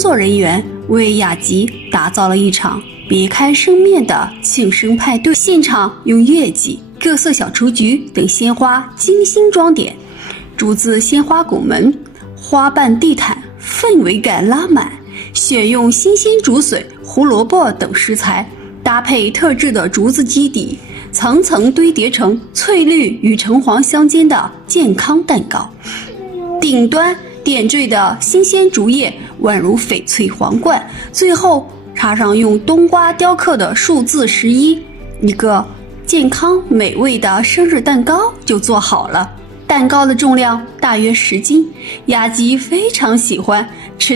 作人员为雅吉打造了一场别开生面的庆生派对，现场用月季、各色小雏菊等鲜花精心装点，竹子鲜花拱门、花瓣地毯，氛围感拉满。选用新鲜竹笋、胡萝卜等食材，搭配特制的竹子基底，层层堆叠成翠绿与橙黄相间的健康蛋糕。顶端点缀的新鲜竹叶宛如翡翠皇冠，最后插上用冬瓜雕刻的数字11，一个健康美味的生日蛋糕就做好了。蛋糕的重量大约10斤，雅吉非常喜欢，吃